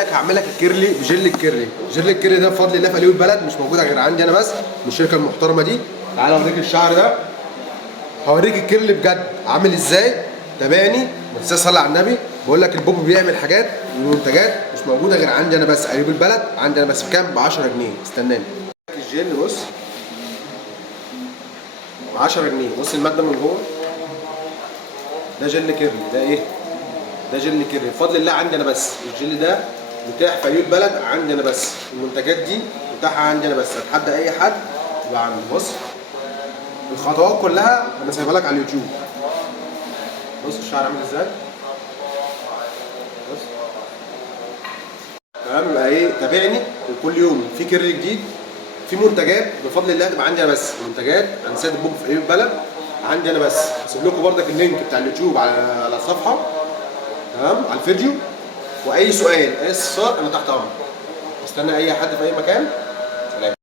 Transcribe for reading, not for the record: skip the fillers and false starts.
لك هعمل لك الكيرلي بجل الكيرلي. جل الكيرلي ده بفضل الله في قليوب البلد، مش موجوده غير عندي انا بس من الشركه المحترمه دي. تعالى اوريك الشعر ده، هوريك الكيرلي بجد عامل ازاي. تابعني ما تنساش تصلي على النبي. بقول لك البوب بيعمل حاجات ومنتجات مش موجوده غير عندي انا بس، قليوب البلد عندي انا بس. بكام؟ ب 10 جنيه. استناني. الجل بص ب 10 جنيه. بص الماده من جوه، ده جل كيرلي. ده ايه؟ ده جل كيرلي بفضل الله عندي انا بس. الجل ده متاح في قليوب البلد عندي انا بس. المنتجات دي متاحه عندي انا بس، اتحدى اي حد يبقى عندي. بص الخطوات كلها انا سايبها لك على اليوتيوب. بص الشعر عامل ازاي. بص تمام. يبقى ايه؟ تابعني وكل يوم في كيرلي جديد، في منتجات بفضل الله هتبقى عندي انا بس. منتجات انا سيد البوب في قليوب البلد عندي انا بس. هسيب لكم بردك اللينك بتاع اليوتيوب على الصفحه، تمام، على الفيديو. واي سؤال اي استفسار انا تحت امرك. استنى اي حد في اي مكان. سلام.